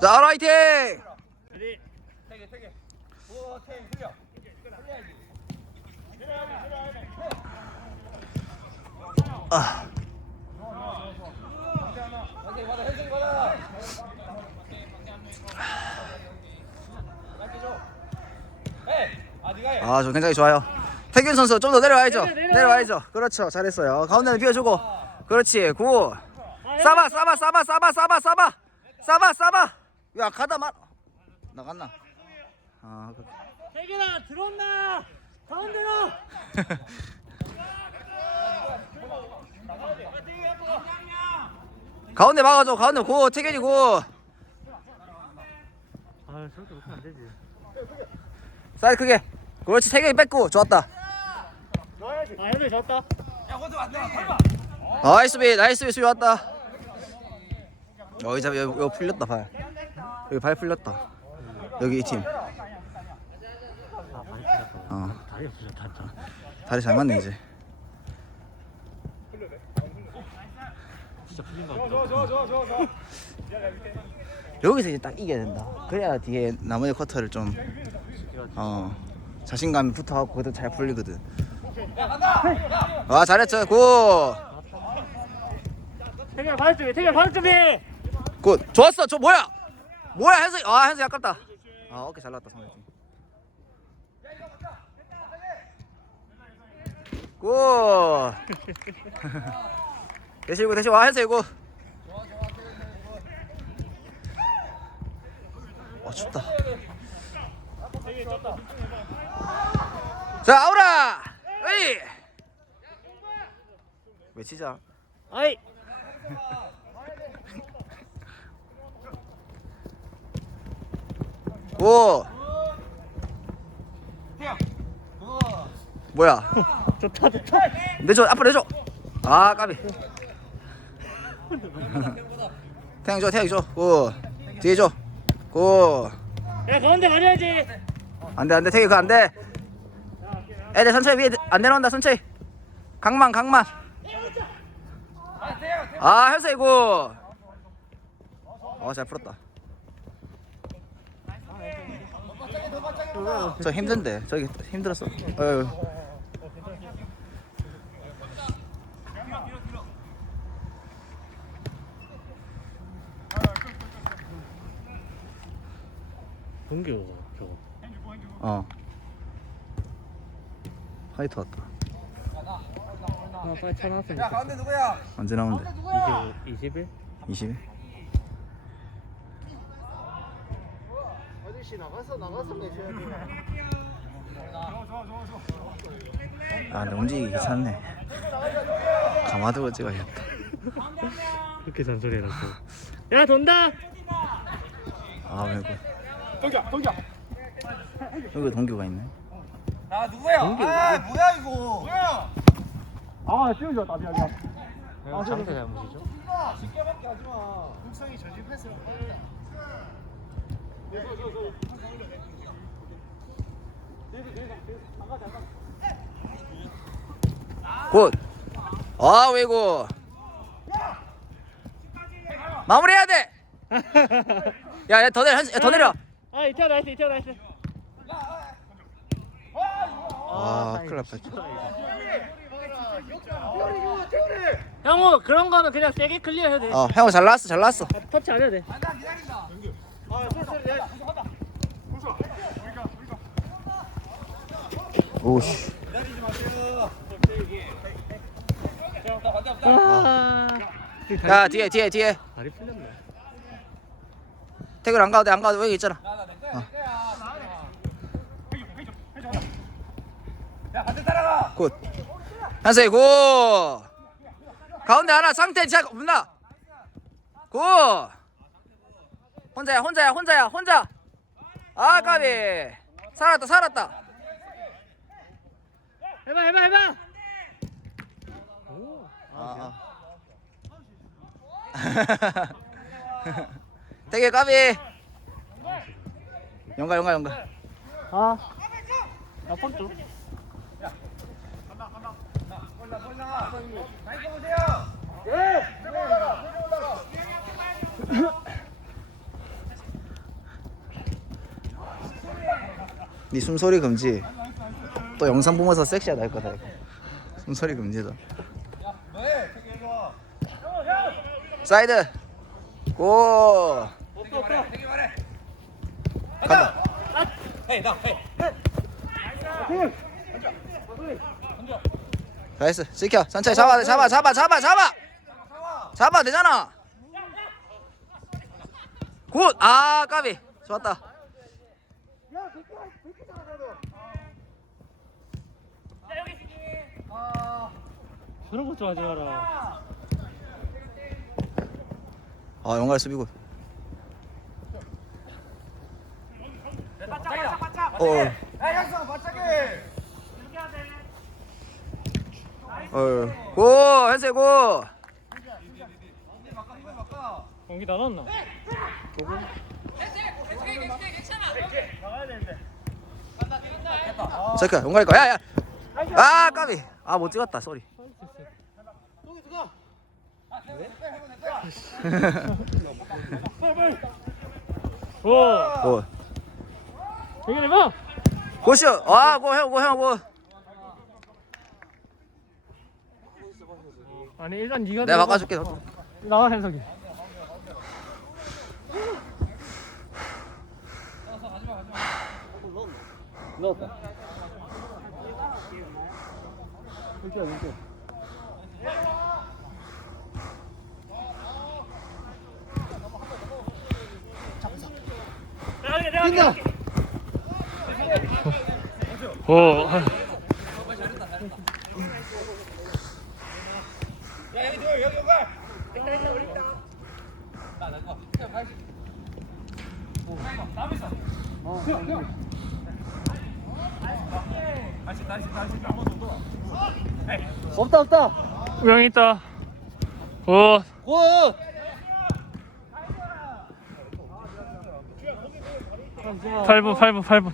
자, 라이팅! 아, 아, 저 굉장히 좋아요. 태균 선수 좀 더 내려와야죠. 내려, 내려. 내려와야죠. 그렇죠. 잘했어요. 가운데는 비워주고. 그렇지. 구. 싸봐, 싸봐, 싸봐, 싸봐, 싸봐, 싸봐, 싸봐, 싸봐. 야, 가다 말. 나갔나? 아, 그- 태균아 들어온다. 가운데로. 가운데 막아줘. 가운데 고. 태균이 고. 아 저렇게 못하면 안 되지. 사이드 크게. 그렇지. 태균이 뺏고. 좋았다. 아 졌다. 나이스 비, 나이스 비, 수비 왔다. 어, 이제 여기, 여기 풀렸다 발. 여기 발 풀렸다. 여기 이 팀. 어, 다리 없어져 다다. 다리 잘 맞네 이제. 진짜 풀린 거 같다. 여기서 이제 딱 이겨야 된다. 그래야 뒤에 나머지 쿼터를 좀 어, 자신감이 붙어갖고 그래도 잘 풀리거든. 와 잘했죠. 굿. 태균아 바로 준비. 태균아 바로 준비. 굿. 좋았어. 저 뭐야? 뭐야 현수? 아 현수 아깝다. 아 어깨 잘 나왔다 상대팀. 굿. 대시고 대시 와 현수 이거. 어 춥다. 자 아우라. 에이. 외치자. 아이. 오. 뭐야? 좋다 좋다. 내줘 앞으로 내줘. 아 까비. 태양 줘 태양 줘. 오. 뒤에 줘. 오. 야 가운데 가려야지. 안돼 안돼 태기 그거 안돼. 애들 천천히 위에 안 내려온다 천천히. 강만 강만. 아 현수 이거. 어잘 풀었다. 저 힘든데 저기 힘들었어. 어휴. 저거. 어. 화이트 왔다. 아 빨리 쳐놨으니까. 언제 나온대? 20 21. 20 아저씨 나가서 나가서 내셔야 돼요. 아 근데 움직이기 귀찮네. 가마두고 찍어야겠다. 그렇게 잔소리 해놨어. 야 돈다. 아 왜고? 동기야, 동기야. 여기 동규가 있네. 아 누구야? 동기. 아 뭐야 이거? 뭐야? 아 미안 미안. 아 장사 잘못이죠? 쉽게밖에 하지 마. 국성이 빨라. 굿. 아 왜고? 마무리해야 돼. 야 야 더 내려 한- 야, 더 내려. 아 나이스 이태원 나이스. 아 큰일 날 뻔했다. 형우 그런 거는 그냥 세게 클리어 해도 돼. 어형잘 나왔어 잘 나왔어. 터치 안 해도 돼. 오씨. 아. 야 뒤에 뒤에 뒤에. 다리 풀렸네. 태글 안 가도 돼 안 가도 돼 여기 있잖아. 어. 굿. 한세 굿. 가운데 하나 상태 잘 없나? 굿. 혼자야 혼자야 혼자야 혼자. 아 까비. 살았다 살았다. 해봐 해봐 해봐. 오. 아, 아. 되게 까비. 영가 영가 영가. 아. 나 펀트. 네 숨소리 금지. 또 영상 보면서 섹시하다 할 거다. 이거. 숨소리 금지다. 사이드. 고. 간다. 나이스. 지켜. 천천히 잡아. 잡아. 잡아. 잡아. 잡아. 잡아 되잖아. 굿. 아, 까비. 좋았다. 그런 것 좀 하지 마라. 아, 영갈 수비고. 어. 야 형성 바짝해 어. 고. 현세 고. 공기 다 넣었나? 잠깐 영갈 거. 야, 야. 아, 까비. 아, 못 찍었다. 쏘리. 오, 고. 여기 내봐. 고쇼. 아, 고 형, 고 형, 고. 아니 일단 네가 내가 들어가. 바꿔줄게. 나와 현석이. 오. 없다 없다 우영 있다. 오. 굿 팔분팔분팔분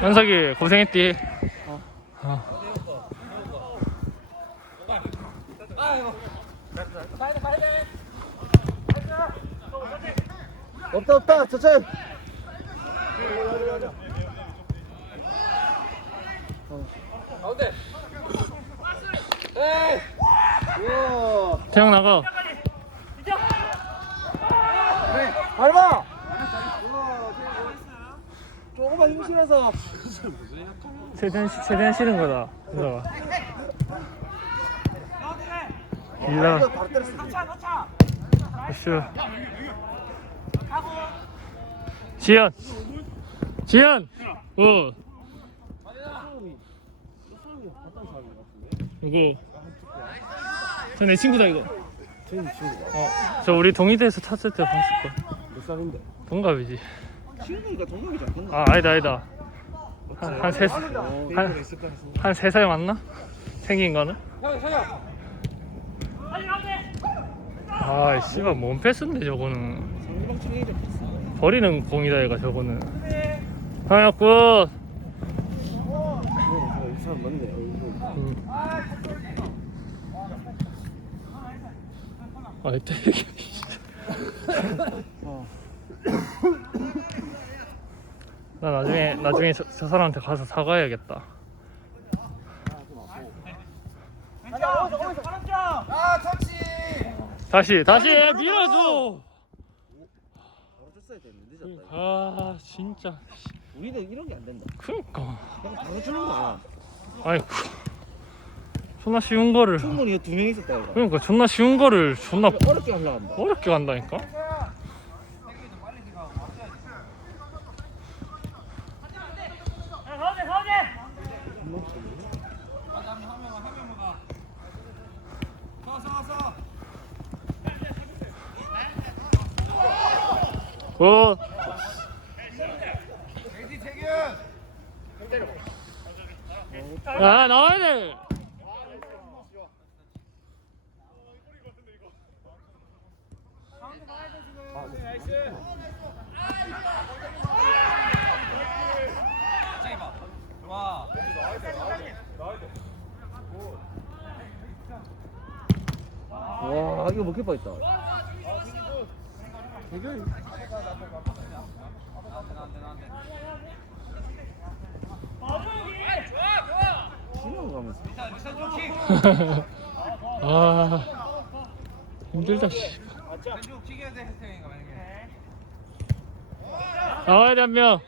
현석이 고생했디. 어. 없다 없다 천천히 태형 나가. 밟아 조금만 힘 실어서 최대한 시- 최대한 싫은 거다. 현석아. 일라. 바로 때렸어 슈. 지현. 지현. 어. 이거. 저 내 친구다 이거. 쟤는 친구가 어. 저 우리 동의대에서 탔을 때 봤을 거. 몇 살인데? 동갑이지. 친구니까 동갑이지? 아 아니다 아니다. 한 한세 한, 있을까 해서 한세살 맞나? 생긴 거는? 아, 씨발 뭔 패스인데 저거는 버리는 공이다 얘가 저거는. 하얗고. 이 사람 맞네 아, 이때 나 나중에 나중에 저, 저 사람한테 가서 사과해야겠다. 다시 다시 밀어줘. 늦었다 아 진짜. 우리는 이런 게 안 된다 그러니까. 그냥 바로 주는 거야 아이고. 존나 쉬운 거를. 충분히 두명 있었다 이거 그러니까 존나 쉬운 거를 존나 어렵게 하려 한다 어렵게 간다니까. 어. 야 나와야 돼. 와 이거 먹힐 뻔했다. 대결 가면서. 아 힘들다 씨. 나와야 돼 한 명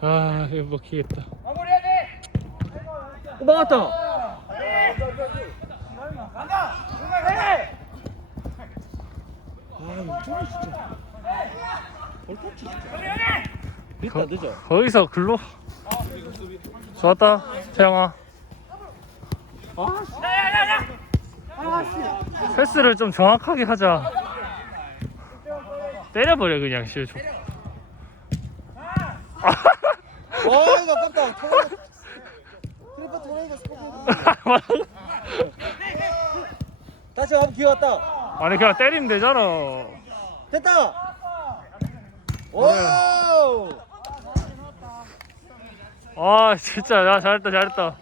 아 이거 먹히겠다 어, 막았다. 아 이쪽이 진짜. 볼터치 진짜. 늦다 늦어. 거기서 글로 좋았다 태영아 패스를 좀 정확하게 하자 때려버려 그냥 씨와 이거 아깝다. 트리퍼 토레이가 스코프. 다시 한번 기회 왔다. 아니 그냥 때리면 되잖아 됐다. 오. 아 진짜. 야 잘했다 잘했다.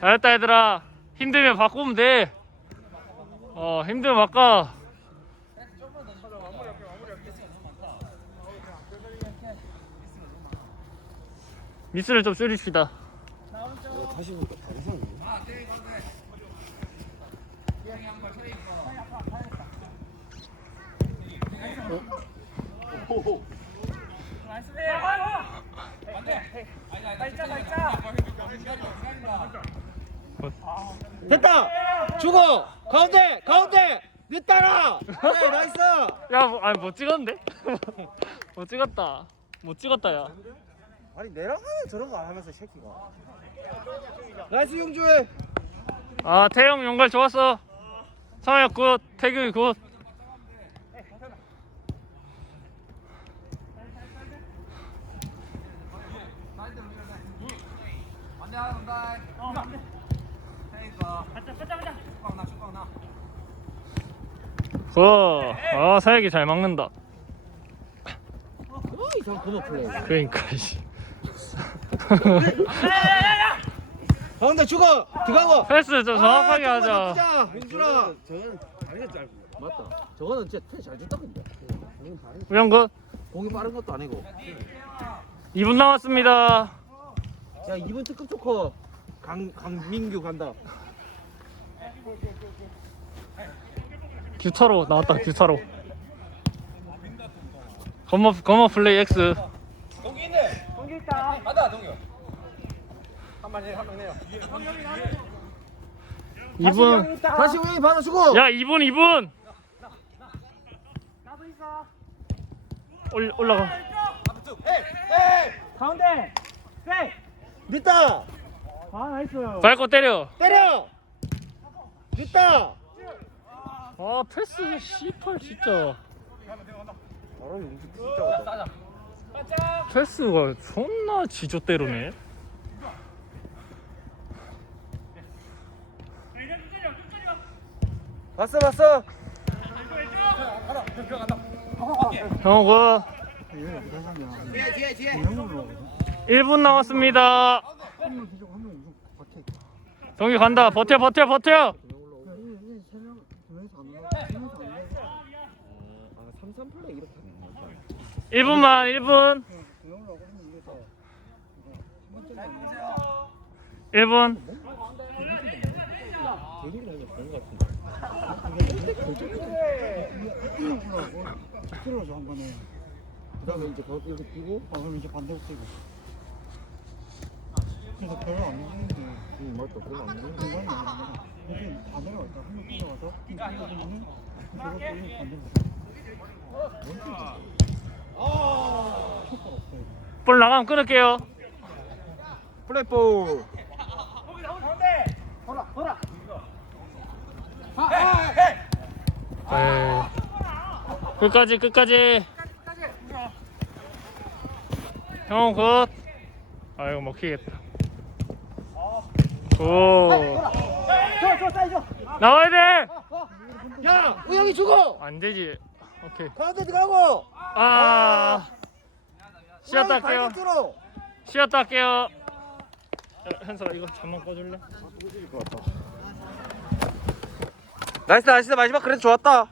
잘했다 얘들아. 힘들면 바꾸면 돼어 힘들면 바꿔. 미스를 좀 줄입시다. 다시 보니까 다 이상해. 됐다. 죽어. 가운데 가운데 늦다라. 네 나이스. 야 뭐, 아니 못 찍었는데? 못 찍었다 못 찍었다 야 아니 내랑 하면 저런 거 안 하면서 이 새끼가. 나이스 용주해. 아 태영 연결 좋았어 성혁 굿 태규 굿 굿. 아 사혁이 잘 막는다 어 이상 플레이. 그러니까 씨. 가운데 죽어. 들어가고. 패스 좀 정확하게 아, 하자 자, 민준아. 저거는 다리가 짧고. 맞다. 저거는 진짜 패잘 줬다 근데. 우영 굿 공이 빠른 것도 아니고. 2분 남았습니다 야 이번 특급 조커 강 강민규 간다. 규차로 나왔다 규차로 검어 검어 플레이 X 동기 있네. 동기 있다. 가다 동기. 한번 해, 한번 해요. 2분 다시 우영이 바로 주고. 야 2분 2분 올, 올라가 가운데. 네. 늦다. 아 나이스. 밟고 때려 때려. 늦다. 아 패스 C8 진짜 바로 용주 진짜 왔다. 패스가 존나 지조대로네 봤어 봤어. 형 그. 1분 남았습니다 동기 간다 버텨 버텨 버텨 3-3 플레이 이렇게 하는 거야. 1분만 1분 1분 대리를 하면 그런 거 같은데. 틀어줘 한 번에 그다음에 이제 거 이렇게 뛰고. 어 그럼 이제 반대로 뛰고 그래서 별로 안 움직이는데 응 맞다. 그건 안 되는 공간이 많아 여기 다 내려왔다 한명 뛰어가서 뛰어보면 저거 뛰고 반대로 효과 없어 이거 볼 나가면 끊을게요 플레이볼. 에이. 끝까지 끝까지 형 굿. 아 이거 먹히겠다 오 나와야 돼 야 우영이 주고 안 되지. 오케이. 가운데 들어가고 아. 쉬었다 할게요. 쉬었다 할게요. 야, 현석아 이거 잠만 꺼줄래? 나이스 나이스 마지막 그래도 좋았다